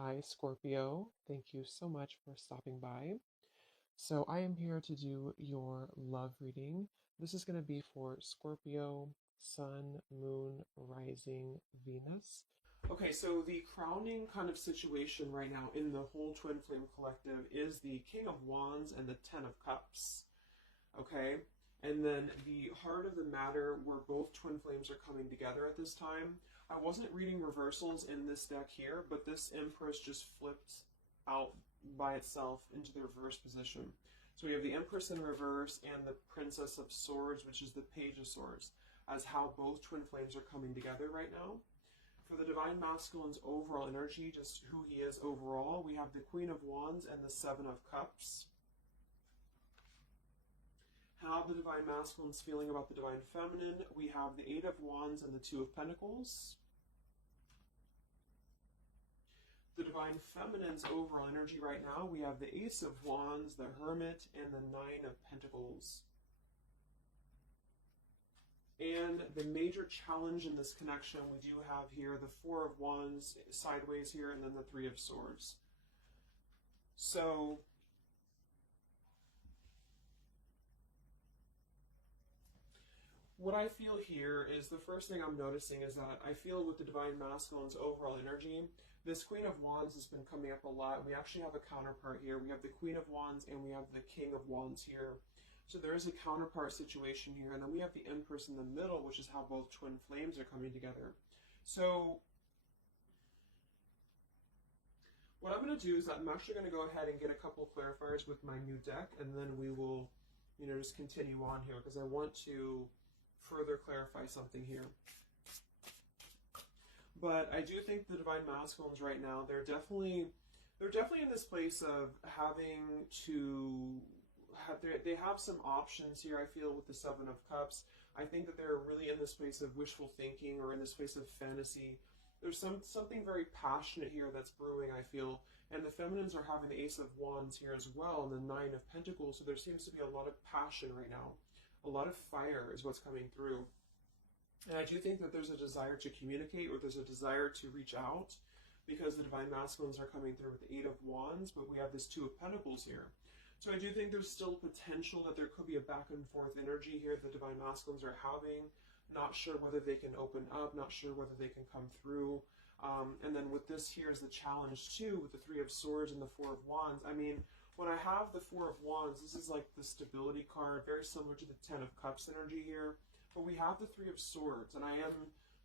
Hi, Scorpio. Thank you so much for stopping by. So, I am here to do your love reading. This is going to be for Scorpio, Sun, Moon, Rising, Venus. Okay, so the crowning kind of situation right now in the whole Twin Flame Collective is the King of Wands and the Ten of Cups. Okay, and then the heart of the matter where both twin flames are coming together at this time. I wasn't reading reversals in this deck here, but this Empress just flipped out by itself into the reverse position. So we have the Empress in reverse and the Princess of Swords, which is the Page of Swords, as how both twin flames are coming together right now. For the Divine Masculine's overall energy, just who he is overall, we have the Queen of Wands and the Seven of Cups. How the Divine Masculine is feeling about the Divine Feminine, we have the Eight of Wands and the Two of Pentacles. The Divine Feminine's overall energy right now, we have the Ace of Wands, the Hermit, and the Nine of Pentacles. And the major challenge in this connection, we do have here the Four of Wands sideways here, and then the Three of Swords. So what I feel here is the first thing I'm noticing is that I feel with the Divine Masculine's overall energy, this Queen of Wands has been coming up a lot. We actually have a counterpart here. We have the Queen of Wands and we have the King of Wands here. So there is a counterpart situation here. And then we have the Empress in the middle, which is how both twin flames are coming together. So what I'm going to do is I'm actually going to go ahead and get a couple of clarifiers with my new deck. And then we will, just continue on here because I want to further clarify something here. But I do think the Divine Masculines right now, they're definitely in this place of having to have, they have some options here, I feel, with the Seven of Cups. I think that they're really in this place of wishful thinking or in this place of fantasy. There's something very passionate here that's brewing, I feel. And the Feminines are having the Ace of Wands here as well and the Nine of Pentacles. So there seems to be a lot of passion right now. A lot of fire is what's coming through. And I do think that there's a desire to communicate or there's a desire to reach out because the Divine Masculines are coming through with the Eight of Wands, but we have this Two of Pentacles here. So I do think there's still potential that there could be a back and forth energy here the Divine Masculines are having. Not sure whether they can open up, not sure whether they can come through. And then with this here is the challenge too, with the Three of Swords and the Four of Wands. I mean, when I have the Four of Wands, this is like the stability card, very similar to the Ten of Cups energy here. But we have the Three of Swords, and I am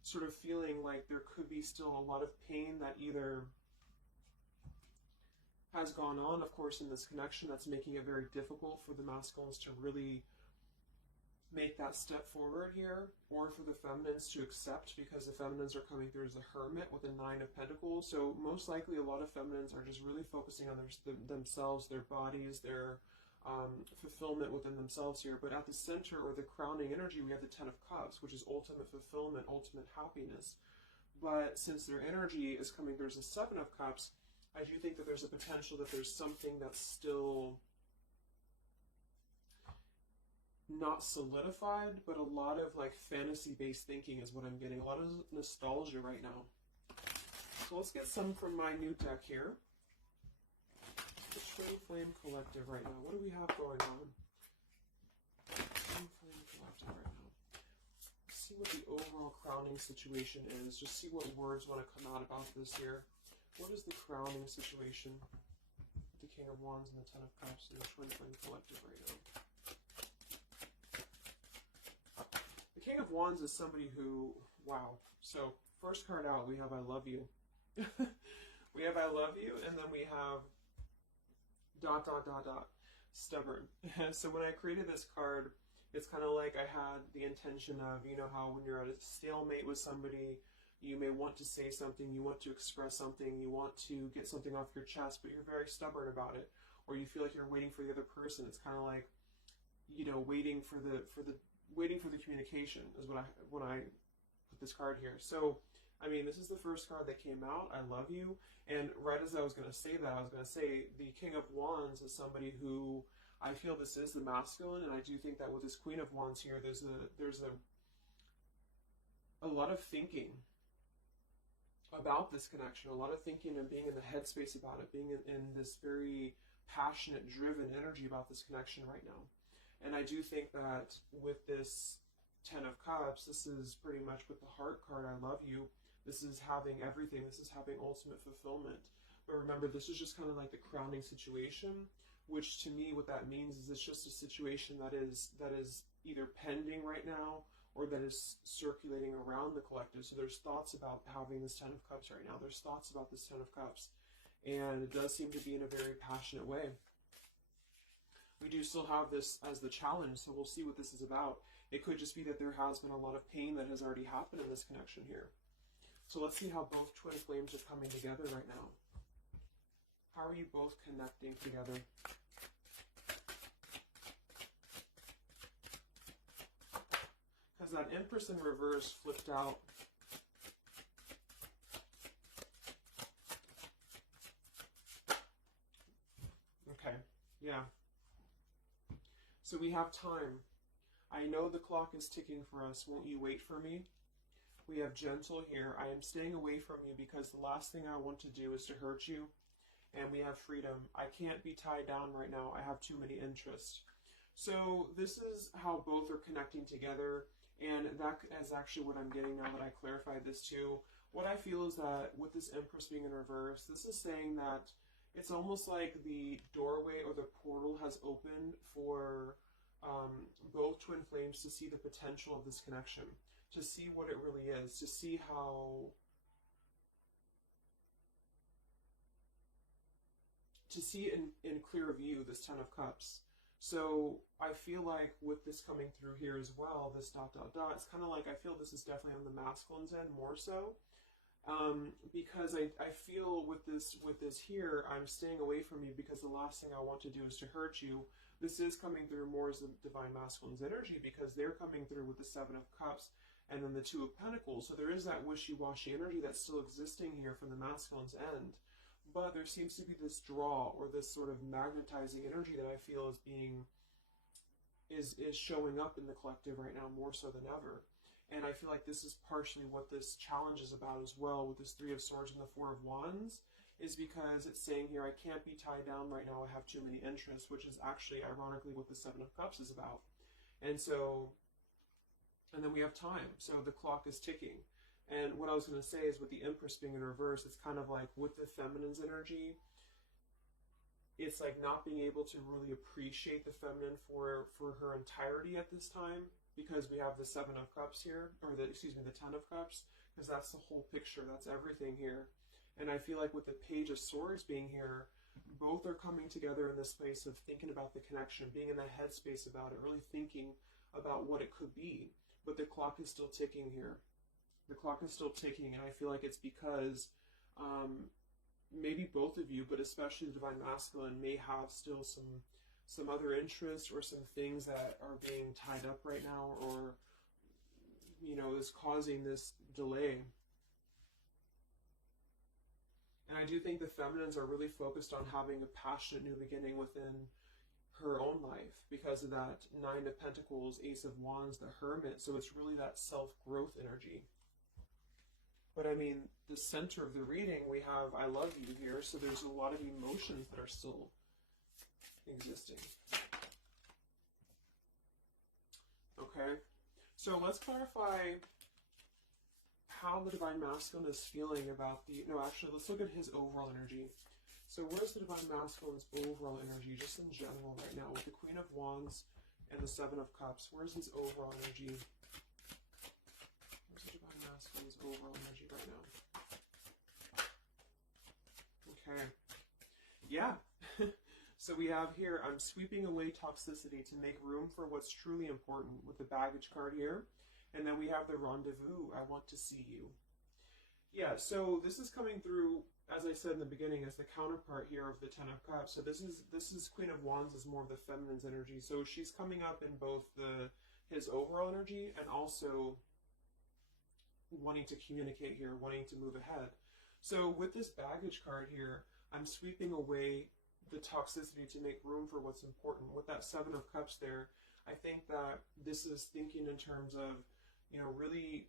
sort of feeling like there could be still a lot of pain that either has gone on, of course, in this connection that's making it very difficult for the masculines to really make that step forward here, or for the feminines to accept, because the feminines are coming through as a Hermit with a Nine of Pentacles. So most likely a lot of feminines are just really focusing on themselves, their bodies, their fulfillment within themselves here. But at the center, or the crowning energy, we have the Ten of Cups, which is ultimate fulfillment, ultimate happiness. But since their energy is coming through as a Seven of Cups, I do think that there's a potential that there's something that's still not solidified, but a lot of like fantasy-based thinking is what I'm getting. A lot of nostalgia right now. So let's get some from my new deck here. The Twin Flame Collective right now. What do we have going on? Twin Flame Collective right now. Let's see what the overall crowning situation is. Just see what words want to come out about this here. What is the crowning situation with the King of Wands and the Ten of Cups and the Twin Flame Collective right now? The King of Wands is somebody who, wow. So first card out, we have I love you. We have I love you, and then we have ... stubborn. So when I created this card, it's kind of like I had the intention of, how when you're at a stalemate with somebody, you may want to say something, you want to express something, you want to get something off your chest, but you're very stubborn about it, or you feel like you're waiting for the other person. It's kind of like, waiting for the communication is when I put this card here. So I mean, this is the first card that came out, I love you, and right as I was going to say that, I was going to say the King of Wands is somebody who, I feel this is the masculine, and I do think that with this Queen of Wands here, there's a lot of thinking, about this connection, a lot of thinking and being in the headspace about it, being in this very passionate, driven energy about this connection right now. And I do think that with this Ten of Cups, this is pretty much with the heart card, I love you. This is having everything. This is having ultimate fulfillment. But remember, this is just kind of like the crowning situation, which to me, what that means is it's just a situation that is either pending right now or that is circulating around the collective. So there's thoughts about having this Ten of Cups right now. There's thoughts about this Ten of Cups. And it does seem to be in a very passionate way. We do still have this as the challenge, so we'll see what this is about. It could just be that there has been a lot of pain that has already happened in this connection here. So let's see how both twin flames are coming together right now. How are you both connecting together? Because that Empress in reverse flipped out. Okay, yeah. So we have time. I know the clock is ticking for us. Won't you wait for me? We have gentle here. I am staying away from you because the last thing I want to do is to hurt you. And we have freedom. I can't be tied down right now. I have too many interests. So this is how both are connecting together. And that is actually what I'm getting now that I clarified this too. What I feel is that with this Empress being in reverse, this is saying that it's almost like the doorway or the portal has opened for both twin flames to see the potential of this connection, to see what it really is, to see how, to see in clear view this Ten of Cups. So I feel like with this coming through here as well, this ... it's kind of like, I feel this is definitely on the masculine's end more so. Because I feel with this here, I'm staying away from you because the last thing I want to do is to hurt you. This is coming through more as the Divine Masculine's energy because they're coming through with the Seven of Cups and then the Two of Pentacles. So there is that wishy-washy energy that's still existing here from the masculine's end. But there seems to be this draw or this sort of magnetizing energy that I feel is being, is showing up in the collective right now more so than ever. And I feel like this is partially what this challenge is about as well with this Three of Swords and the Four of Wands, is because it's saying here, I can't be tied down right now, I have too many interests, which is actually ironically what the Seven of Cups is about. And so, and then we have time, so the clock is ticking. And what I was going to say is with the Empress being in reverse, it's kind of like with the feminine's energy, it's like not being able to really appreciate the feminine for her entirety at this time, because we have the Seven of Cups here, or the, excuse me, the Ten of Cups, because that's the whole picture, that's everything here. And I feel like with the Page of Swords being here, both are coming together in this place of thinking about the connection, being in that headspace about it, really thinking about what it could be. But the clock is still ticking here. The clock is still ticking, and I feel like it's because maybe both of you, but especially the Divine Masculine, may have still some other interests or some things that are being tied up right now, or, you know, is causing this delay. And I do think the feminines are really focused on having a passionate new beginning within her own life because of that Nine of Pentacles, Ace of Wands, the Hermit. So it's really that self-growth energy. But I mean, the center of the reading, we have I love you here, so there's a lot of emotions that are still existing. Okay, so let's clarify how the Divine Masculine is feeling about the, no, actually, let's look at his overall energy. So where's the Divine Masculine's overall energy, just in general right now, with the Queen of Wands and the Seven of Cups? Where's his overall energy? Where's the Divine Masculine's overall energy right now? Okay. Yeah. So we have here, I'm sweeping away toxicity to make room for what's truly important with the baggage card here. And then we have the rendezvous, I want to see you. Yeah, so this is coming through, as I said in the beginning, as the counterpart here of the Ten of Cups. So this is Queen of Wands is more of the feminine's energy. So she's coming up in both his overall energy and also wanting to communicate here, wanting to move ahead. So with this baggage card here, I'm sweeping away the toxicity to make room for what's important. With that Seven of Cups there, I think that this is thinking in terms of, you know, really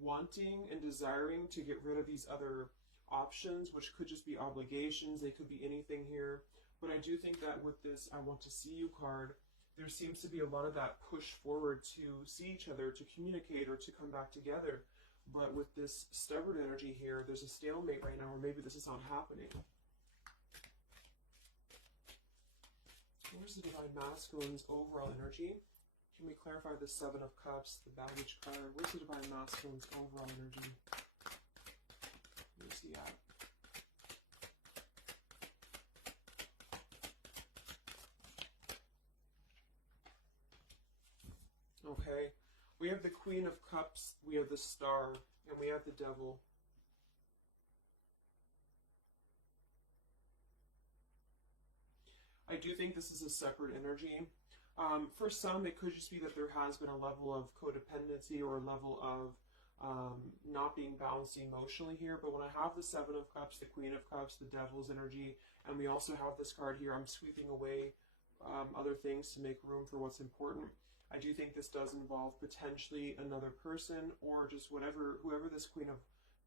wanting and desiring to get rid of these other options, which could just be obligations. They could be anything here. But I do think that with this I want to see you card, there seems to be a lot of that push forward to see each other, to communicate, or to come back together. But with this stubborn energy here, there's a stalemate right now, or maybe this is not happening. Where's the Divine Masculine's overall energy? Can we clarify the Seven of Cups, the baggage card? Where's the Divine Masculine's overall energy? Where's he at? Okay, we have the Queen of Cups, we have the Star, and we have the Devil. I do think this is a separate energy. For some, it could just be that there has been a level of codependency or a level of not being balanced emotionally here. But when I have the Seven of Cups, the Queen of Cups, the Devil's energy, and we also have this card here, I'm sweeping away other things to make room for what's important. I do think this does involve potentially another person, or just whoever this Queen of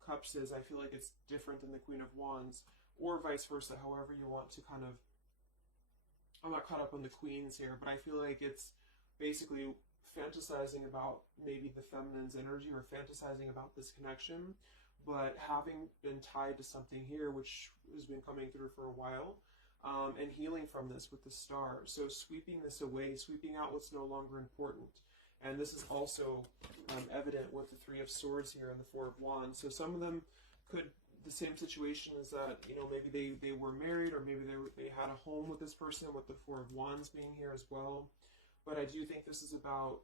Cups is. I feel like it's different than the Queen of Wands, or vice versa, however you want to kind of. I'm not caught up on the queens here, but I feel like it's basically fantasizing about maybe the feminine's energy, or fantasizing about this connection, but having been tied to something here which has been coming through for a while, and healing from this with the Star. So sweeping this away, sweeping out what's no longer important. And this is also evident with the Three of Swords here and the Four of Wands. So some of them could, the same situation is that, you know, maybe they were married, or maybe they had a home with this person, with the Four of Wands being here as well. But I do think this is about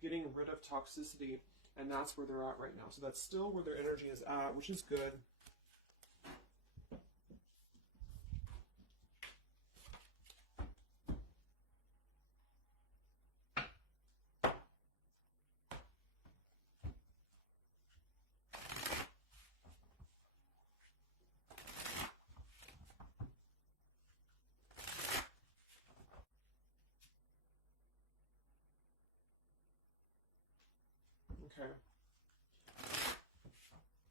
getting rid of toxicity, and that's where they're at right now. So that's still where their energy is at, which is good. Okay.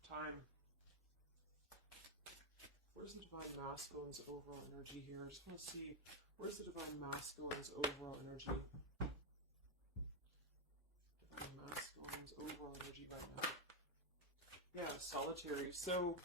Time. Where's the Divine Masculine's overall energy here? I just want to see, where's the Divine Masculine's overall energy? Divine Masculine's overall energy right now. Yeah, solitary. So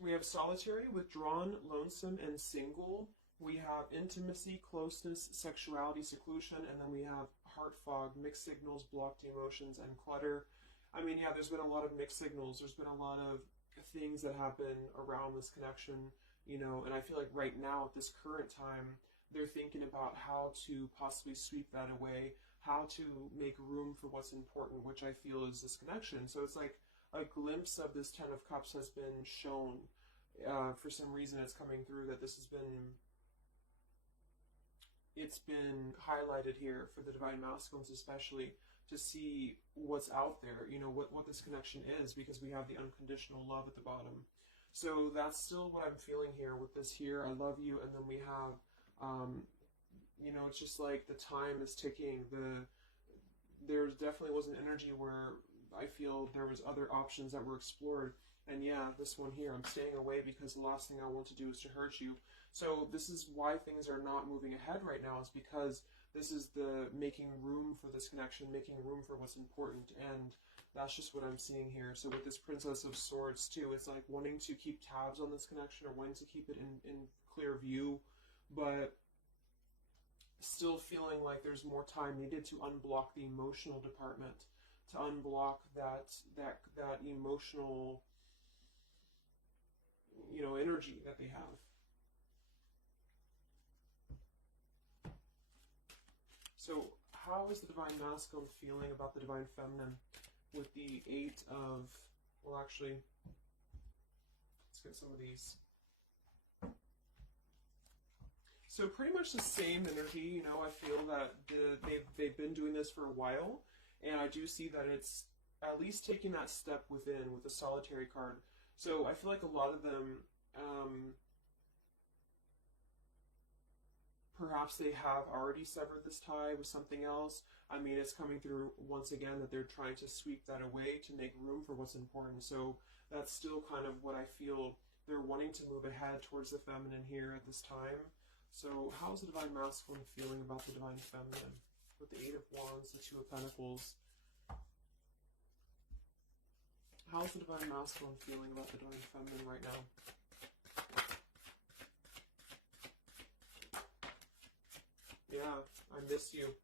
we have solitary, withdrawn, lonesome, and single. We have intimacy, closeness, sexuality, seclusion, and then we have heart fog, mixed signals, blocked emotions, and clutter. I mean, yeah, there's been a lot of mixed signals. There's been a lot of things that happen around this connection, you know, and I feel like right now at this current time, they're thinking about how to possibly sweep that away, how to make room for what's important, which I feel is this connection. So it's like a glimpse of this Ten of Cups has been shown. For some reason it's coming through that this has been, it's been highlighted here for the Divine Masculines especially, to see what's out there, you know, what this connection is, because we have the unconditional love at the bottom. So that's still what I'm feeling here with this here, I love you, and then we have, you know, it's just like the time is ticking. There definitely was an energy where I feel there was other options that were explored. And yeah, this one here, I'm staying away because the last thing I want to do is to hurt you. So this is why things are not moving ahead right now, is because this is the making room for this connection, making room for what's important. And that's just what I'm seeing here. So with this Princess of Swords too, it's like wanting to keep tabs on this connection, or wanting to keep it in clear view, but still feeling like there's more time needed to unblock the emotional department, to unblock that emotional, you know, energy that they have. So how is the Divine Masculine feeling about the Divine Feminine with the Eight of, well actually, let's get some of these. So pretty much the same energy, you know, I feel that they've been doing this for a while, and I do see that it's at least taking that step within with the solitary card. So I feel like a lot of them, perhaps they have already severed this tie with something else. I mean, it's coming through once again that they're trying to sweep that away to make room for what's important. So that's still kind of what I feel. They're wanting to move ahead towards the feminine here at this time. So how's the Divine Masculine feeling about the Divine Feminine? With the Eight of Wands, the Two of Pentacles. How's the Divine Masculine feeling about the Divine Feminine right now? Yeah, I miss you.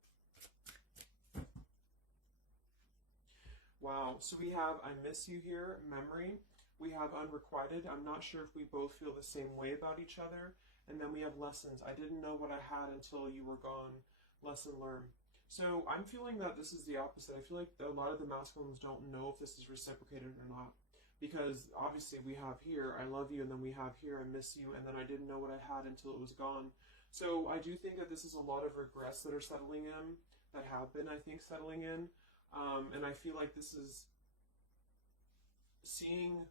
Wow, so we have I miss you here, memory. We have unrequited. I'm not sure if we both feel the same way about each other. And then we have lessons. I didn't know what I had until you were gone. Lesson learned. So I'm feeling that this is the opposite. I feel like a lot of the masculines don't know if this is reciprocated or not. Because obviously we have here, I love you, and then we have here, I miss you, and then I didn't know what I had until it was gone. So I do think that this is a lot of regrets that are settling in, that have been, I think, settling in. And I feel like this is seeing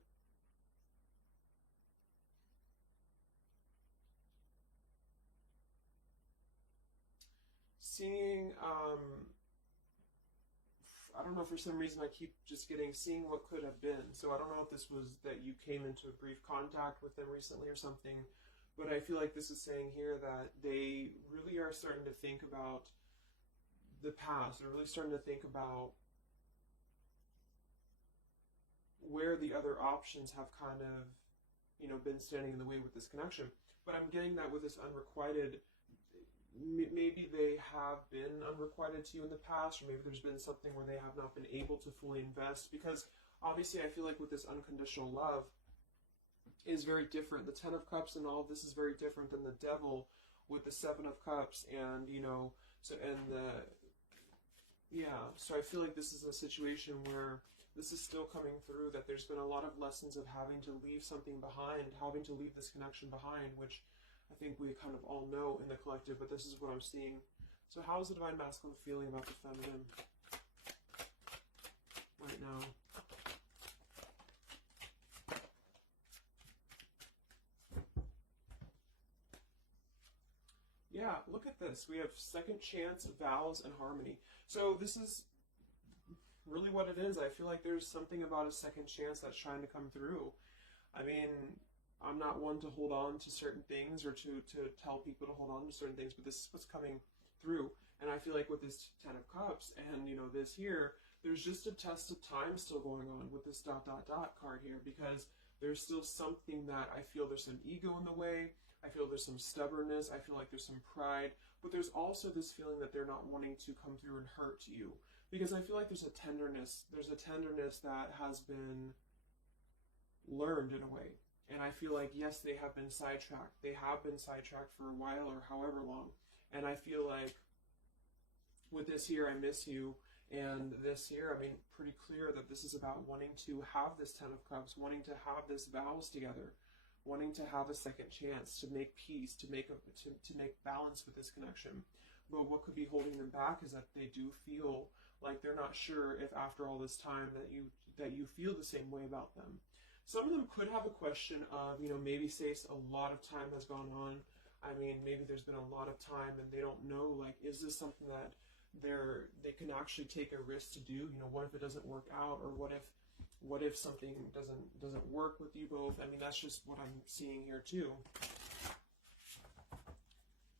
I don't know, for some reason I keep just seeing what could have been. So I don't know if this was that you came into a brief contact with them recently or something, but I feel like this is saying here that they really are starting to think about the past. They're really starting to think about where the other options have kind of, you know, been standing in the way with this connection. But I'm getting that with this unrequited, maybe they have been unrequited to you in the past, or maybe there's been something where they have not been able to fully invest, because obviously I feel like with this unconditional love is very different. The Ten of Cups and all of this is very different than the Devil with the Seven of Cups, and you know, so so I feel like this is a situation where this is still coming through, that there's been a lot of lessons of having to leave something behind, having to leave this connection behind, which I think we kind of all know in the collective, but this is what I'm seeing. So how is the Divine Masculine feeling about the feminine right now? Yeah, look at this. We have second chance, vows, and harmony. So this is really what it is. I feel like there's something about a second chance that's trying to come through. I mean, I'm not one to hold on to certain things or to tell people to hold on to certain things, but this is what's coming through. And I feel like with this Ten of Cups and, you know, this here, there's just a test of time still going on with this ... card here, because there's still something that I feel there's some ego in the way. I feel there's some stubbornness. I feel like there's some pride, but there's also this feeling that they're not wanting to come through and hurt you, because I feel like there's a tenderness. There's a tenderness that has been learned in a way. And I feel like, yes, they have been sidetracked. They have been sidetracked for a while or however long. And I feel like with this here, I miss you, and this here, I mean, pretty clear that this is about wanting to have this Ten of Cups, wanting to have this vows together, wanting to have a second chance to make peace, to make balance with this connection. But what could be holding them back is that they do feel like they're not sure if after all this time that you feel the same way about them. Some of them could have a question of, you know, maybe say a lot of time has gone on. I mean, maybe there's been a lot of time and they don't know, like, is this something that they can actually take a risk to do? You know, what if it doesn't work out, or what if something doesn't work with you both? I mean, that's just what I'm seeing here too.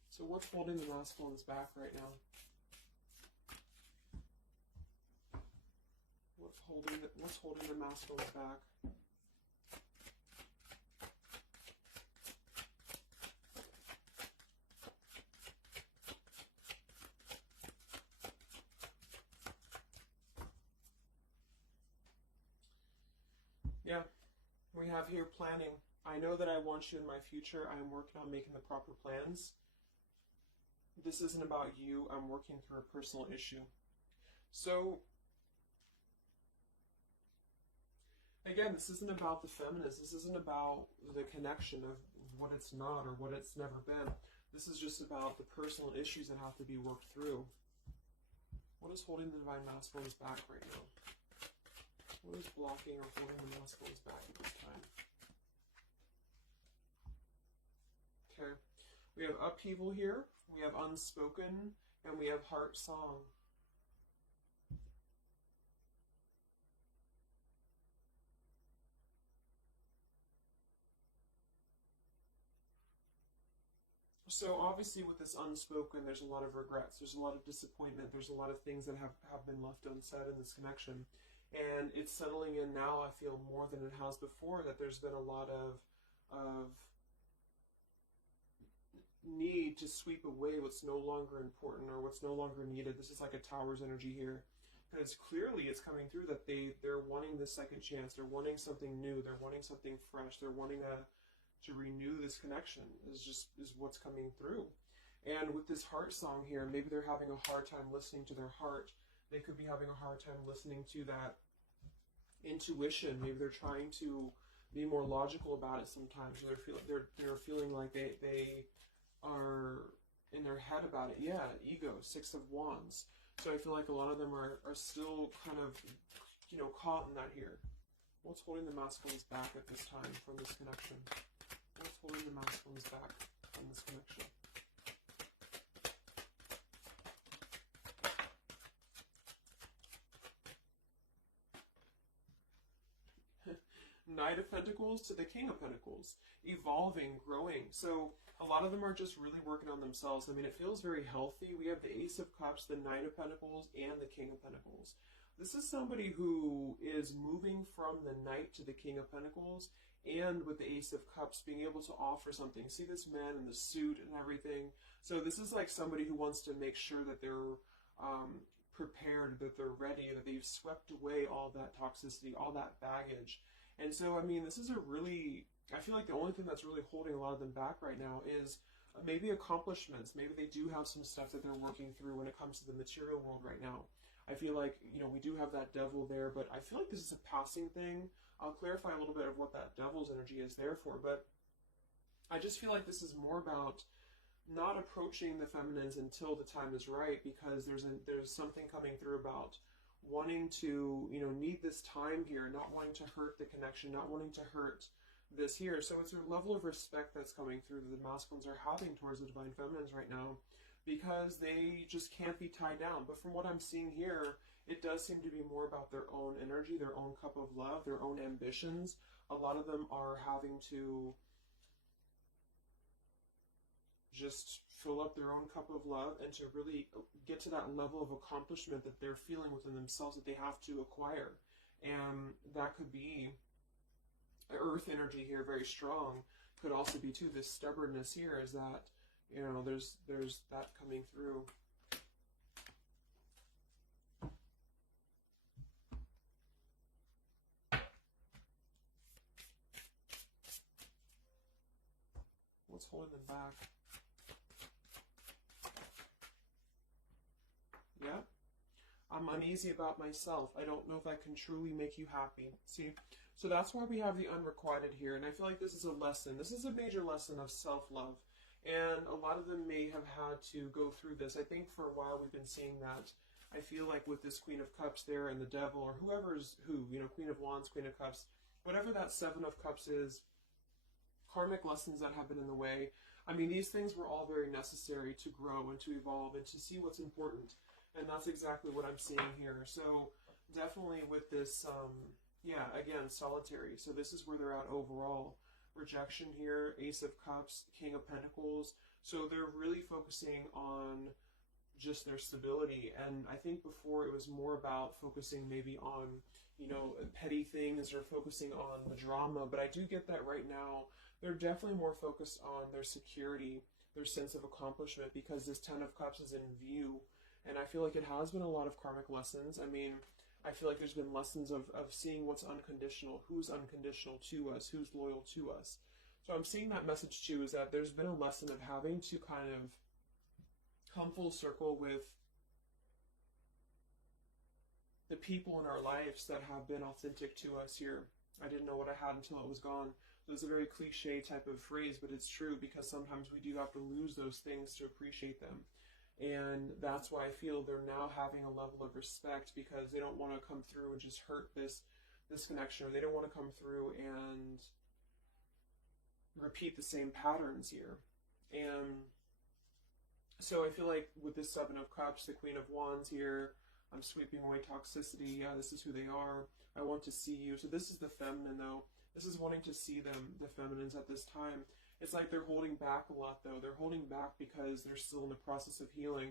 So what's holding the masculines back right now? What's holding the masculines back? Yeah, we have here planning. I know that I want you in my future. I am working on making the proper plans. This isn't about you. I'm working through a personal issue. So, again, this isn't about the feminist. This isn't about the connection of what it's not or what it's never been. This is just about the personal issues that have to be worked through. What is holding the Divine Masculines back right now? What is blocking or holding the masculines back at this time? Okay. We have upheaval here. We have unspoken. And we have heart song. So obviously with this unspoken, there's a lot of regrets, there's a lot of disappointment, there's a lot of things that have been left unsaid in this connection. And it's settling in now, I feel, more than it has before, that there's been a lot of need to sweep away what's no longer important or what's no longer needed. This is like a tower's energy here. Because clearly it's coming through that they're wanting this second chance, they're wanting something new, they're wanting something fresh, they're wanting to renew this connection is what's coming through. And with this heart song here, maybe they're having a hard time listening to their heart. They could be having a hard time listening to that intuition. Maybe they're trying to be more logical about it sometimes. They're feeling like they are in their head about it. Yeah, ego, 6 of Wands. So I feel like a lot of them are still kind of, caught in that here. What's holding the masculines back at this time from this connection? What's holding the masculines back from this connection? Knight of Pentacles to the King of Pentacles. Evolving, growing. So a lot of them are just really working on themselves. I mean, it feels very healthy. We have the Ace of Cups, the Knight of Pentacles, and the King of Pentacles. This is somebody who is moving from the Knight to the King of Pentacles, and with the Ace of Cups, being able to offer something. See this man in the suit and everything. So this is like somebody who wants to make sure that they're prepared, that they're ready, that they've swept away all that toxicity, all that baggage. And so, I mean, this is I feel like the only thing that's really holding a lot of them back right now is maybe accomplishments. Maybe they do have some stuff that they're working through when it comes to the material world right now. I feel like, we do have that devil there, but I feel like this is a passing thing. I'll clarify a little bit of what that devil's energy is there for, but I just feel like this is more about not approaching the feminines until the time is right, because there's something coming through about wanting to, need this time here, not wanting to hurt the connection, not wanting to hurt this here. So it's a level of respect that's coming through that the masculines are having towards the divine feminines right now, because they just can't be tied down. But from what I'm seeing here, it does seem to be more about their own energy, their own cup of love, their own ambitions. A lot of them are having to just fill up their own cup of love and to really get to that level of accomplishment that they're feeling within themselves that they have to acquire. And that could be earth energy here, very strong. Could also be too this stubbornness here, is that there's that coming through. What's holding them back? Yeah? I'm uneasy about myself. I don't know if I can truly make you happy. See? So that's why we have the unrequited here. And I feel like this is a lesson. This is a major lesson of self-love. And a lot of them may have had to go through this. I think for a while we've been seeing that. I feel like with this Queen of Cups there and the Devil, or whoever's who, Queen of Wands, Queen of Cups, whatever that Seven of Cups is, karmic lessons that have been in the way. I mean, these things were all very necessary to grow and to evolve and to see what's important. And that's exactly what I'm seeing here. So definitely with this, again, solitary. So this is where they're at overall. Rejection here, Ace of Cups, King of Pentacles. So they're really focusing on just their stability. And I think before it was more about focusing maybe on, petty things or focusing on the drama. But I do get that right now. They're definitely more focused on their security, their sense of accomplishment, because this Ten of Cups is in view. And I feel like it has been a lot of karmic lessons. I mean, I feel like there's been lessons of seeing what's unconditional, who's unconditional to us, who's loyal to us. So I'm seeing that message too, is that there's been a lesson of having to kind of come full circle with the people in our lives that have been authentic to us here. I didn't know what I had until it was gone. So it's a very cliche type of phrase, but it's true, because sometimes we do have to lose those things to appreciate them. And that's why I feel they're now having a level of respect, because they don't want to come through and just hurt this this connection, or they don't want to come through and repeat the same patterns here. And so I feel like with this Seven of Cups, the Queen of Wands here, I'm sweeping away toxicity. Yeah, this is who they are. I want to see you. So this is the feminine, though. This is wanting to see them, the feminines at this time. It's like they're holding back a lot, though. They're holding back because they're still in the process of healing.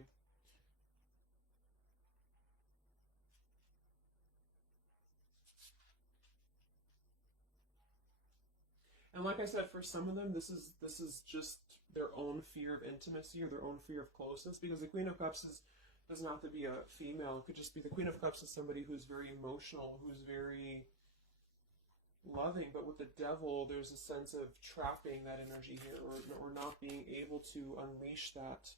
And like I said, for some of them, this is just their own fear of intimacy or their own fear of closeness, because the Queen of Cups doesn't have to be a female. It could just be the Queen of Cups is somebody who's very emotional, who's very loving, but with the Devil, there's a sense of trapping that energy here, or not being able to unleash that.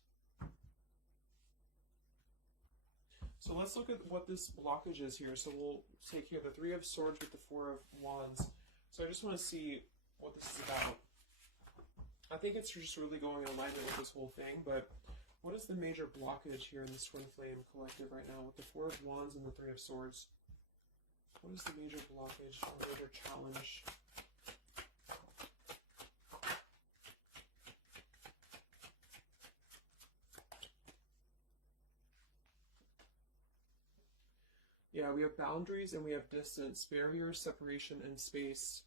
So let's look at what this blockage is here. So we'll take here the Three of Swords with the Four of Wands. So I just want to see what this is about. I think it's just really going in alignment with this whole thing, but what is the major blockage here in this Twin Flame collective right now with the Four of Wands and the Three of Swords? What is the major blockage or major challenge? Yeah, we have boundaries and we have distance, barriers, separation, and space.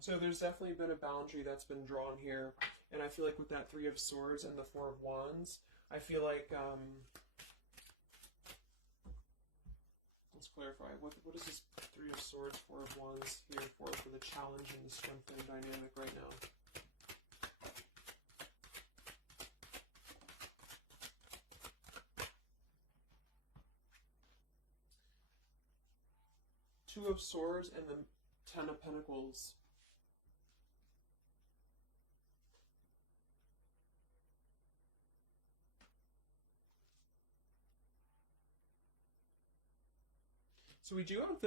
So there's definitely been a boundary that's been drawn here. And I feel like with that Three of Swords and the Four of Wands, I feel like, let's clarify, what is this Three of Swords, Four of Wands here for the challenge in this Twin Flame dynamic right now? Two of Swords and the Ten of Pentacles. So we do have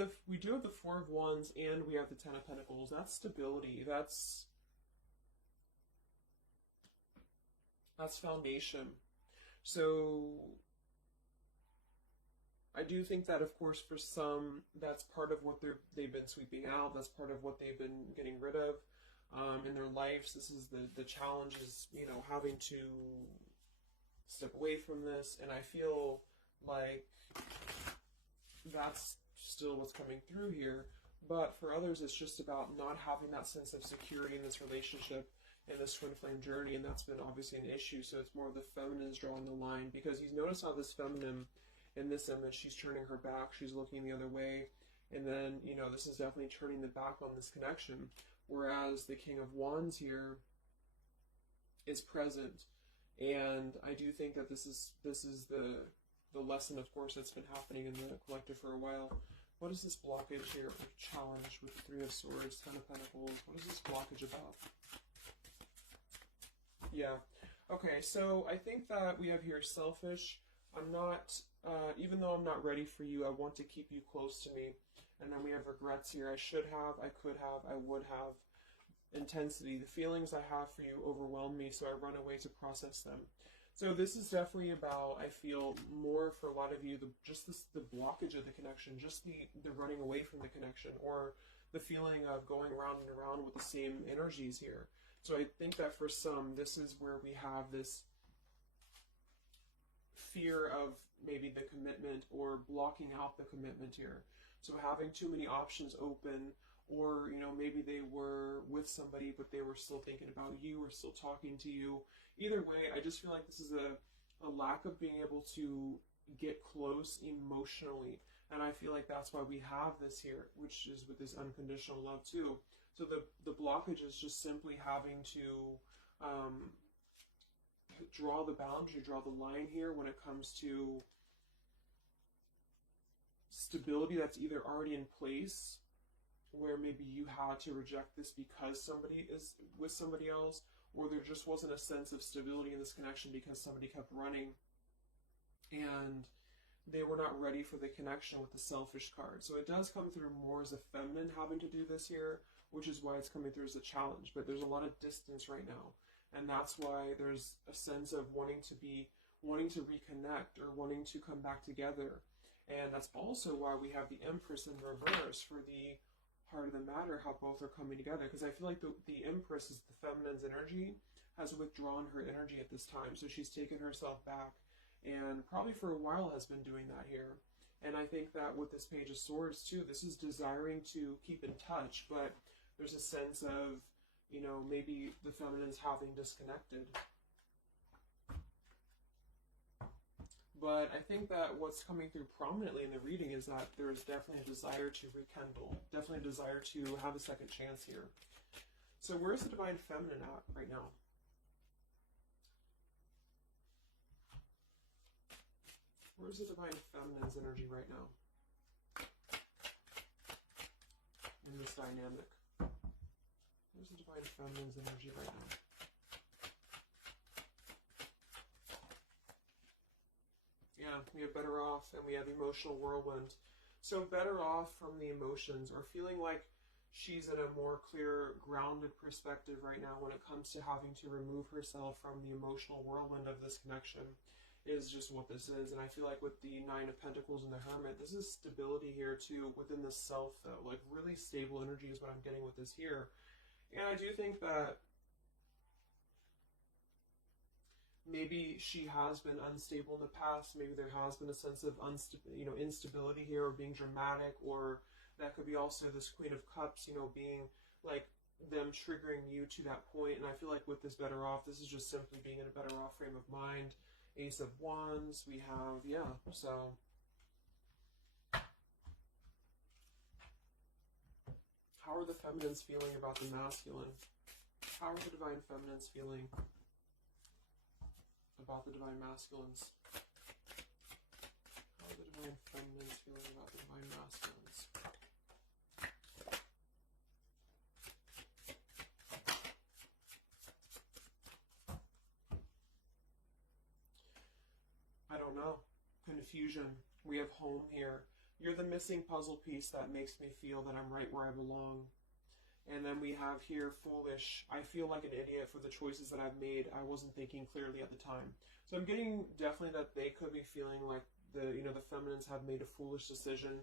the Four of Wands and we have the Ten of Pentacles. That's stability. That's foundation. So I do think that, of course, for some, that's part of what they've been sweeping out. That's part of what they've been getting rid of in their lives. This is the challenge is, you know, having to step away from this. And I feel like that's still what's coming through here. But for others, it's just about not having that sense of security in this relationship, in this Twin Flame journey. And that's been obviously an issue. So it's more of the feminines drawing the line, because you notice how this feminine in this image, she's turning her back, she's looking the other way, and then, you know, this is definitely turning the back on this connection, whereas the King of Wands here is present. And I do think that this is the lesson, of course, that's been happening in the collective for a while. What is this blockage here, or challenge with the Three of Swords, Ten of Pentacles? What is this blockage about? Yeah, okay, so I think that we have here selfish. I'm not, even though I'm not ready for you, I want to keep you close to me. And then we have regrets here. I should have, I could have, I would have. Intensity. The feelings I have for you overwhelm me, so I run away to process them. So this is definitely about, I feel, more for a lot of you, the blockage of the connection, just the running away from the connection, or the feeling of going around and around with the same energies here. So I think that for some, this is where we have this fear of maybe the commitment, or blocking out the commitment here. So having too many options open, or, you know, maybe they were with somebody but they were still thinking about you, or still talking to you. Either way, I just feel like this is a lack of being able to get close emotionally. And I feel like that's why we have this here, which is with this unconditional love too. So the blockage is just simply having to draw the boundary, draw the line here when it comes to stability that's either already in place, where maybe you had to reject this because somebody is with somebody else, or there just wasn't a sense of stability in this connection because somebody kept running and they were not ready for the connection with the selfish card. So it does come through more as a feminine having to do this here, which is why it's coming through as a challenge. But there's a lot of distance right now. And that's why there's a sense of wanting to reconnect, or wanting to come back together. And that's also why we have the Empress in reverse for the heart of the matter, how both are coming together. Because I feel like the Empress is the feminine's energy, has withdrawn her energy at this time. So she's taken herself back, and probably for a while has been doing that here. And I think that with this Page of Swords too, this is desiring to keep in touch, but there's a sense of, you know, maybe the feminine's having disconnected. But I think that what's coming through prominently in the reading is that there is definitely a desire to rekindle, definitely a desire to have a second chance here. So where's the Divine Feminine at right now? Where's the Divine Feminine's energy right now in this dynamic? Where's the Divine Feminine's energy right now? Yeah, we have better off, and we have emotional whirlwind. So better off from the emotions, or feeling like she's in a more clear, grounded perspective right now when it comes to having to remove herself from the emotional whirlwind of this connection, is just what this is. And I feel like with the Nine of Pentacles and the Hermit, this is stability here too, within the self though. Like really stable energy is what I'm getting with this here. And I do think that maybe she has been unstable in the past. Maybe there has been a sense of instability here, or being dramatic, or that could be also this Queen of Cups, you know, being like them triggering you to that point. And I feel like with this better off, this is just simply being in a better off frame of mind. Ace of Wands, we have, yeah, so how are the feminines feeling about the masculine? How are the Divine Feminines feeling about the Divine Masculines? How are the Divine Feminines feeling about the Divine Masculines? I don't know. Confusion. We have home here. You're the missing puzzle piece that makes me feel that I'm right where I belong. And then we have here foolish. I feel like an idiot for the choices that I've made. I wasn't thinking clearly at the time. So I'm getting definitely that they could be feeling like the feminines have made a foolish decision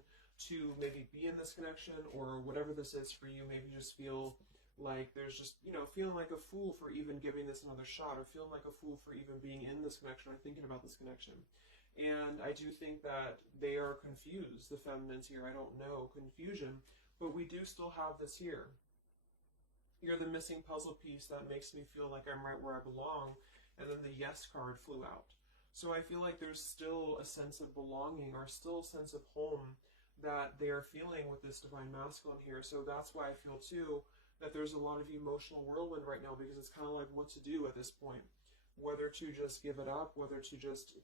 to maybe be in this connection, or whatever this is for you. Maybe just feel like there's just, feeling like a fool for even giving this another shot, or feeling like a fool for even being in this connection or thinking about this connection. And I do think that they are confused, the feminines here. I don't know, confusion. But we do still have this here. You're the missing puzzle piece that makes me feel like I'm right where I belong. And then the yes card flew out. So I feel like there's still a sense of belonging, or still a sense of home that they are feeling with this Divine Masculine here. So that's why I feel too that there's a lot of emotional whirlwind right now, because it's kind of like what to do at this point. Whether to just give it up, whether to just,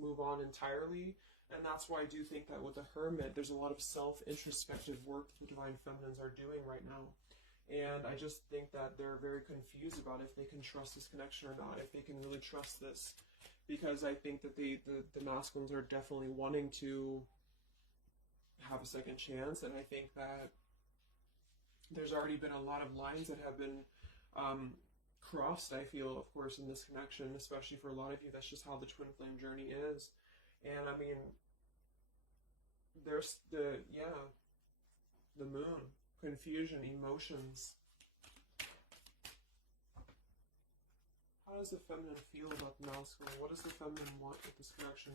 move on entirely. And that's why I do think that with the Hermit, there's a lot of self-introspective work that the Divine Feminines are doing right now. And I just think that they're very confused about if they can trust this connection or not, if they can really trust this. Because I think that the masculines are definitely wanting to have a second chance. And I think that there's already been a lot of lines that have been crossed, I feel, of course, in this connection, especially for a lot of you. That's just how the twin flame journey is. And I mean, there's the moon, confusion, emotions. How does the feminine feel about the masculine? What does the feminine want with this connection?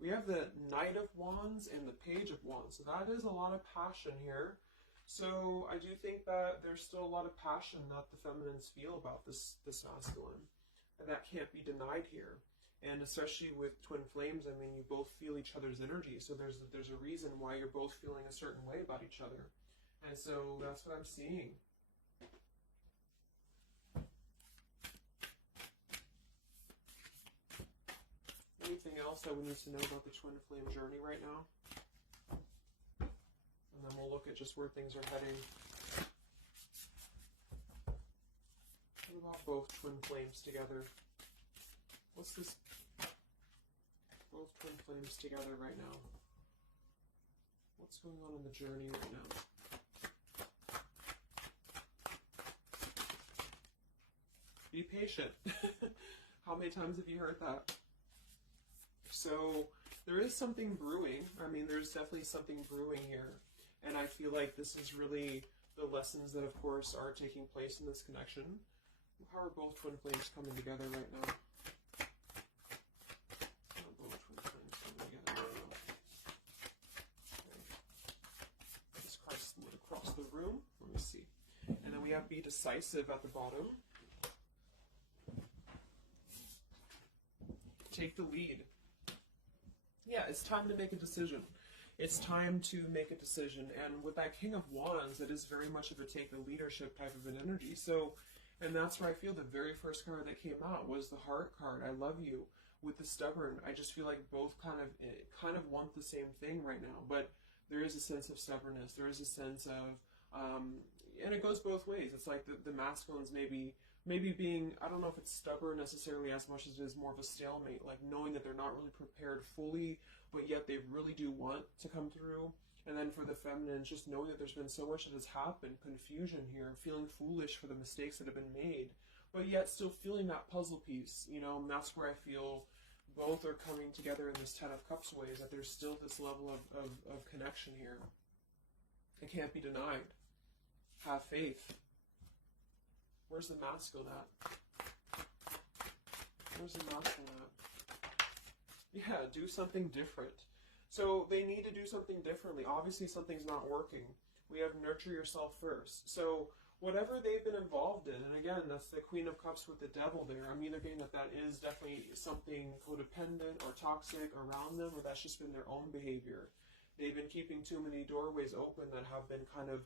We have the Knight of Wands and the Page of Wands. So that is a lot of passion here. So I do think that there's still a lot of passion that the feminines feel about this masculine. And that can't be denied here. And especially with twin flames, I mean, you both feel each other's energy. So there's a reason why you're both feeling a certain way about each other. And so that's what I'm seeing. Anything else that we need to know about the twin flame journey right now? And then we'll look at just where things are heading. What about both twin flames together? What's this? Both twin flames together right now. What's going on in the journey right now? Be patient. How many times have you heard that? So there is something brewing. I mean, there's definitely something brewing here. And I feel like this is really the lessons that, of course, are taking place in this connection. How are both twin flames coming together right now? How are both twin flames coming together right now? Okay. This card slid across the room. Let me see. And then we have be decisive at the bottom. Take the lead. Yeah, it's time to make a decision. It's time to make a decision. And with that King of Wands, it is very much of a take the leadership type of an energy. So, and that's where I feel the very first card that came out was the Heart card. I love you. With the Stubborn, I just feel like both kind of want the same thing right now. But there is a sense of stubbornness. There is a sense of, and it goes both ways. It's like the masculines maybe being, I don't know if it's stubborn necessarily as much as it is more of a stalemate, like knowing that they're not really prepared fully, but yet they really do want to come through. And then for the feminine, just knowing that there's been so much that has happened, confusion here, feeling foolish for the mistakes that have been made, but yet still feeling that puzzle piece, you know, and that's where I feel both are coming together in this Ten of Cups ways, that there's still this level of connection here. It can't be denied. Have faith. Where's the masculine at? Where's the masculine at? Yeah, do something different. So they need to do something differently. Obviously something's not working. We have nurture yourself first. So whatever they've been involved in, and again, that's the Queen of Cups with the Devil there. I'm either getting that is definitely something codependent or toxic around them, or that's just been their own behavior. They've been keeping too many doorways open that have been kind of,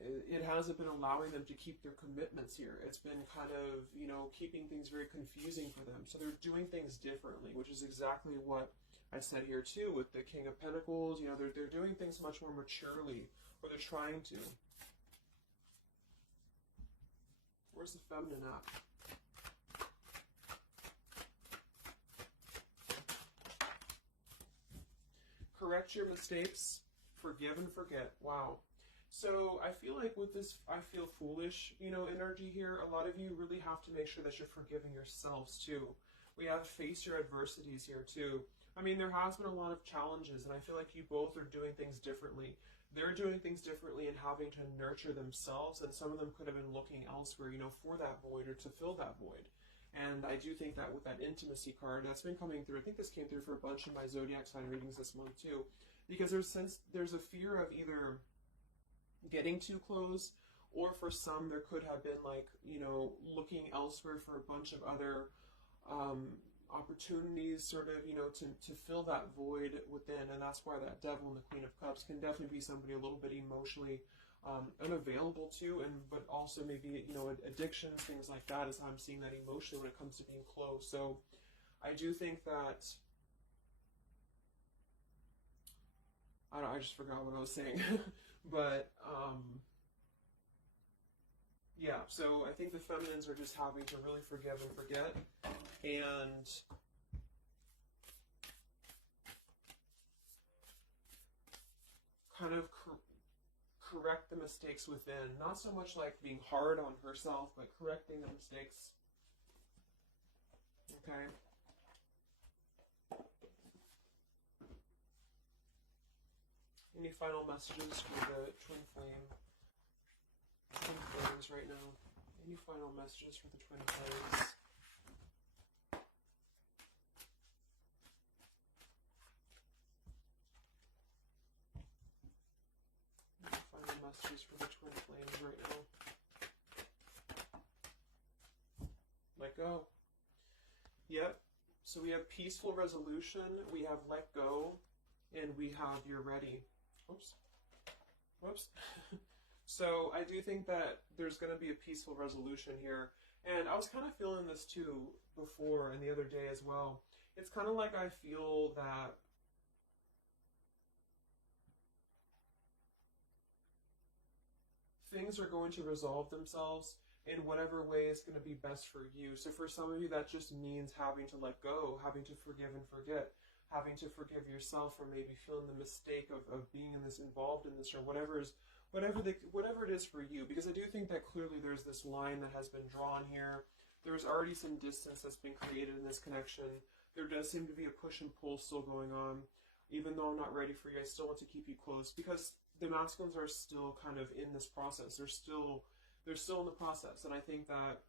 it hasn't been allowing them to keep their commitments here. It's been kind of, you know, keeping things very confusing for them. So they're doing things differently, which is exactly what I said here too with the King of Pentacles. You know, they're doing things much more maturely, or they're trying to. Where's the feminine at? Correct your mistakes, forgive and forget. Wow. So I feel like with this, I feel foolish, you know, energy here. A lot of you really have to make sure that you're forgiving yourselves too. We have face your adversities here too. I mean, there has been a lot of challenges, and I feel like you both are doing things differently. They're doing things differently and having to nurture themselves, and some of them could have been looking elsewhere, you know, for that void or to fill that void. And I do think that with that intimacy card, that's been coming through. I think this came through for a bunch of my zodiac sign readings this month too, because there's a fear of either getting too close, or for some there could have been like, you know, looking elsewhere for a bunch of other opportunities, sort of, you know, to fill that void within. And that's why that Devil and the Queen of Cups can definitely be somebody a little bit emotionally unavailable to, and but also maybe, you know, addictions, things like that, is how I'm seeing that emotionally when it comes to being close. So I do think that, I just forgot what I was saying. But yeah, so I think the feminines are just having to really forgive and forget, and kind of correct the mistakes within. Not so much like being hard on herself, but correcting the mistakes. Okay. Any final messages for the twin flames right now? Any final messages for the twin flames? Any final messages for the twin flames right now? Let go. Yep. So we have peaceful resolution, we have let go, and we have you're ready. Oops. Whoops. So I do think that there's going to be a peaceful resolution here. And I was kind of feeling this too before and the other day as well. It's kind of like I feel that things are going to resolve themselves in whatever way is going to be best for you. So for some of you, that just means having to let go, having to forgive and forget, having to forgive yourself for maybe feeling the mistake of being in this, involved in this, or whatever whatever it is for you, because I do think that clearly there's this line that has been drawn here. There's already some distance that's been created in this connection. There does seem to be a push and pull still going on. Even though I'm not ready for you, I still want to keep you close, because the masculines are still kind of in this process. They're still in the process, and I think that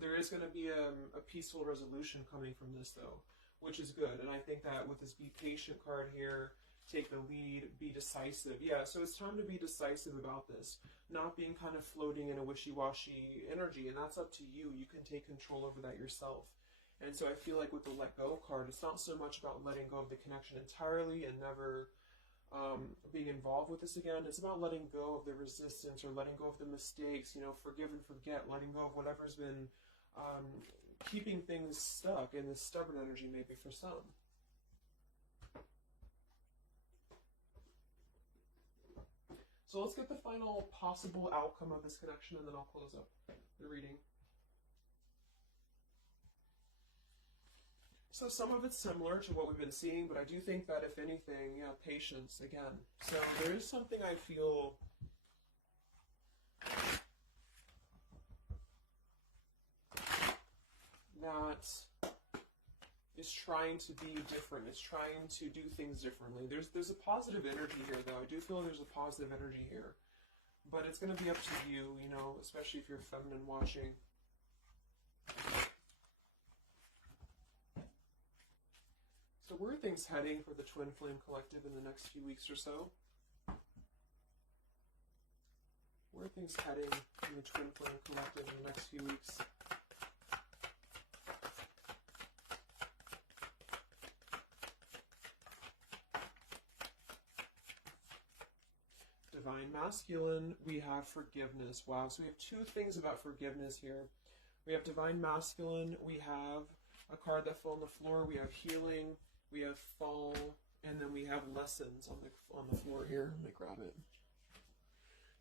there is going to be a peaceful resolution coming from this, though, which is good. And I think that with this be patient card here, take the lead, be decisive. Yeah, so it's time to be decisive about this, not being kind of floating in a wishy-washy energy, and that's up to you. You can take control over that yourself. And so I feel like with the let go card, it's not so much about letting go of the connection entirely and never being involved with this again. It's about letting go of the resistance, or letting go of the mistakes, forgive and forget, letting go of whatever's been keeping things stuck in this stubborn energy, maybe for some. So let's get the final possible outcome of this connection, and then I'll close up the reading. So some of it's similar to what we've been seeing, but I do think that if anything, yeah, patience again. So there is something I feel that is trying to be different. It's trying to do things differently. There's a positive energy here, though. I do feel there's a positive energy here. But it's going to be up to you, especially if you're feminine watching. So where are things heading for the Twin Flame Collective in the next few weeks or so? Where are things heading in the Twin Flame Collective in the next few weeks? Divine Masculine, we have forgiveness. Wow, so we have two things about forgiveness here. We have Divine Masculine, we have a card that fell on the floor, we have healing, we have fall, and then we have lessons on the floor here. Let me grab it.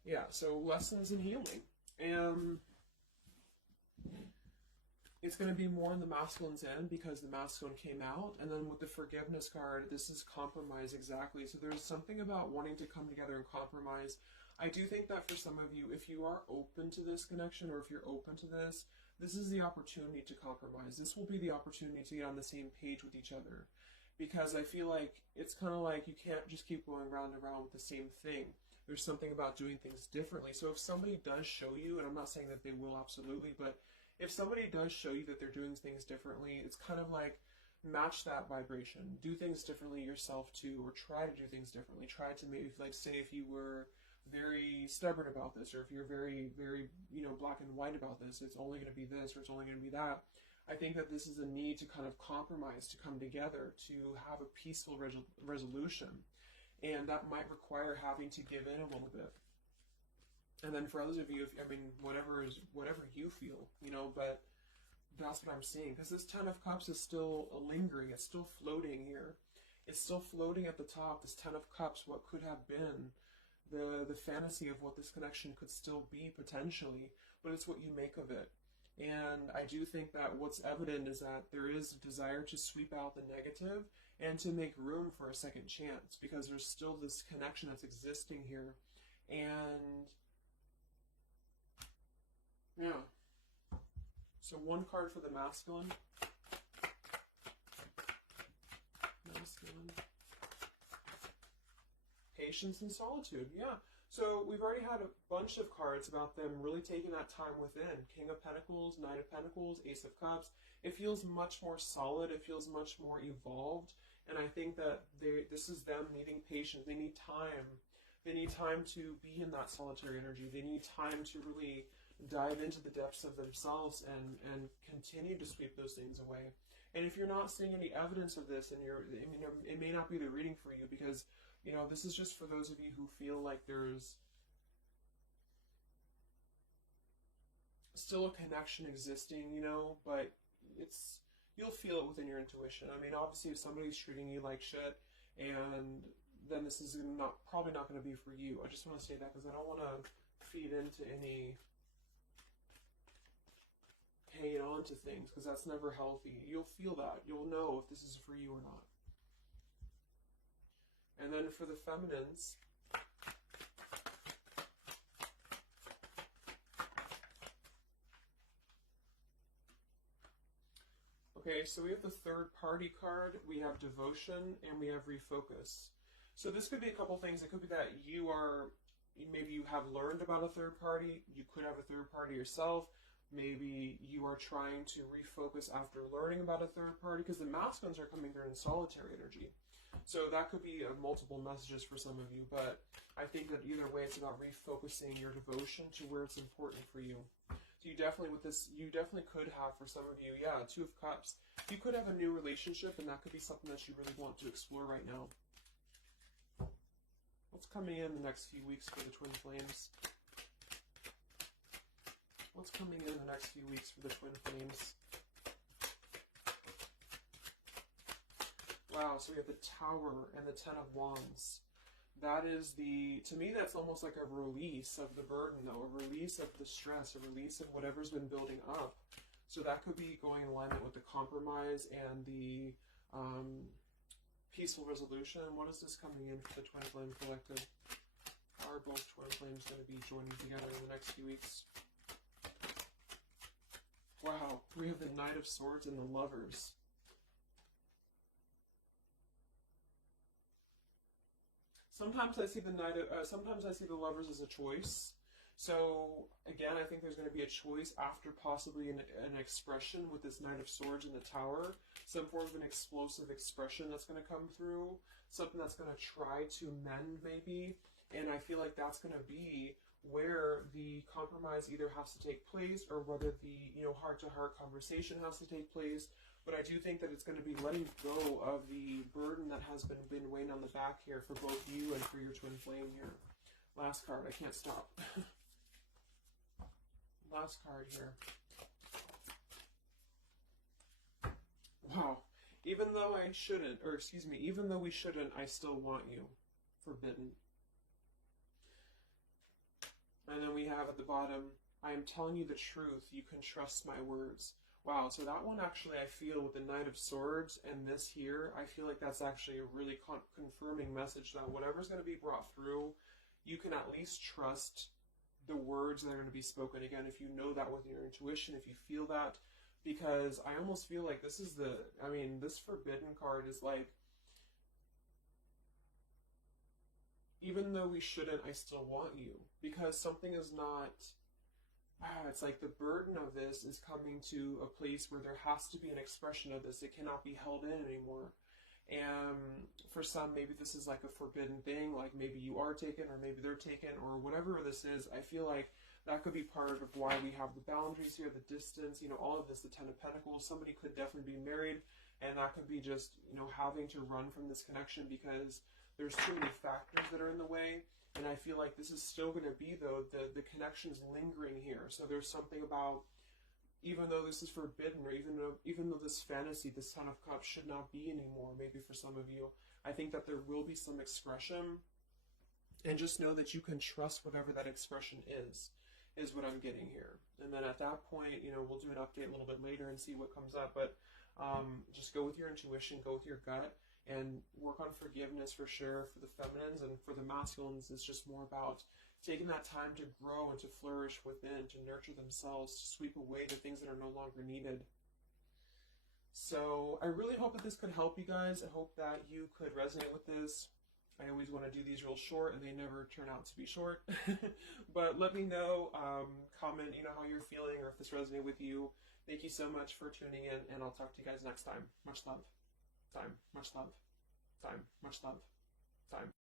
Yeah, so lessons and healing. And it's going to be more on the masculine's end because the masculine came out. And then with the forgiveness card, this is compromise, exactly. So there's something about wanting to come together and compromise. I do think that for some of you, if you are open to this connection, or if you're open to this, this is the opportunity to compromise. This will be the opportunity to get on the same page with each other. Because I feel like it's kind of like you can't just keep going round and round with the same thing. There's something about doing things differently. So if somebody does show you, and I'm not saying that they will absolutely, but if somebody does show you that they're doing things differently, it's kind of like match that vibration. Do things differently yourself too, or try to do things differently. Try to maybe, like, say if you were very stubborn about this, or if you're very, very, black and white about this, it's only going to be this, or it's only going to be that. I think that this is a need to kind of compromise, to come together, to have a peaceful resolution. And that might require having to give in a little bit. And then for others of you, whatever you feel, but that's what I'm seeing. Because this Ten of Cups is still lingering. It's still floating here. It's still floating at the top. This Ten of Cups, what could have been the fantasy of what this connection could still be potentially, but it's what you make of it. And I do think that what's evident is that there is a desire to sweep out the negative and to make room for a second chance, because there's still this connection that's existing here. And yeah. So one card for the masculine. Masculine. Patience and solitude. Yeah. So we've already had a bunch of cards about them really taking that time within. King of Pentacles, Knight of Pentacles, Ace of Cups. It feels much more solid. It feels much more evolved. And I think that this is them needing patience. They need time. They need time to be in that solitary energy. They need time to really dive into the depths of themselves and continue to sweep those things away. And if you're not seeing any evidence of this, and it may not be the reading for you, because this is just for those of you who feel like there's still a connection existing, but you'll feel it within your intuition. Obviously if somebody's treating you like shit, and then this is probably not going to be for you. I just want to say that because I don't want to feed into any hanging on to things, because that's never healthy. You'll feel that. You'll know if this is for you or not. And then for the feminines, Okay, so we have the third party card, we have devotion, and we have refocus. So this could be a couple things. It could be that maybe you have learned about a third party, you could have a third party yourself, maybe you are trying to refocus after learning about a third party, because the masculines are coming through in solitary energy. So that could be multiple messages for some of you, but I think that either way it's about refocusing your devotion to where it's important for you. So you definitely, with this, you definitely could have, for some of you, yeah, Two of Cups. You could have a new relationship, and that could be something that you really want to explore right now. What's coming in the next few weeks for the Twin Flames? What's coming in the next few weeks for the Twin Flames? Wow, so we have the Tower and the Ten of Wands. That is to me, that's almost like a release of the burden, though, a release of the stress, a release of whatever's been building up. So that could be going in alignment with the compromise and the peaceful resolution. What is this coming in for the Twin Flame Collective? How are both Twin Flames going to be joining together in the next few weeks? Wow, we have the Knight of Swords and the Lovers. Sometimes I see sometimes I see the Lovers as a choice. So again, I think there's going to be a choice after possibly an expression with this Knight of Swords in the Tower. Some form of an explosive expression that's going to come through. Something that's going to try to mend maybe. And I feel like that's going to be where the compromise either has to take place or whether the heart-to-heart conversation has to take place. But I do think that it's going to be letting go of the burden that has been weighing on the back here for both you and for your Twin Flame here. Last card, I can't stop. Last card here. Wow. Even though I shouldn't, or excuse me, even though we shouldn't, I still want you. Forbidden. And then we have at the bottom, I am telling you the truth, you can trust my words. Wow, so that one actually I feel with the Knight of Swords and this here, I feel like that's actually a really confirming message that whatever's going to be brought through, you can at least trust the words that are going to be spoken. Again, if you know that with your intuition, if you feel that, because I almost feel like this is this Forbidden card is like, even though we shouldn't, I still want you. Because something is not, it's like the burden of this is coming to a place where there has to be an expression of this. It cannot be held in anymore. And for some, maybe this is like a forbidden thing, like maybe you are taken or maybe they're taken or whatever this is. I feel like that could be part of why we have the boundaries here, the distance, all of this, the Ten of Pentacles. Somebody could definitely be married, and that could be just, having to run from this connection because there's too many factors that are in the way. And I feel like this is still going to be, though, the connection's lingering here. So there's something about, even though this is forbidden, or even though this fantasy, this Ten of Cups should not be anymore, maybe for some of you, I think that there will be some expression. And just know that you can trust whatever that expression is what I'm getting here. And then at that point, we'll do an update a little bit later and see what comes up. But just go with your intuition, go with your gut, and work on forgiveness for sure for the feminines, and for the masculines, it's just more about taking that time to grow and to flourish within, to nurture themselves, to sweep away the things that are no longer needed. So I really hope that this could help you guys. I hope that you could resonate with this. I always want to do these real short, and they never turn out to be short. But let me know, comment, how you're feeling, or if this resonated with you. Thank you so much for tuning in, and I'll talk to you guys next time. Much love. Time. Much love. Time. Much love. Time.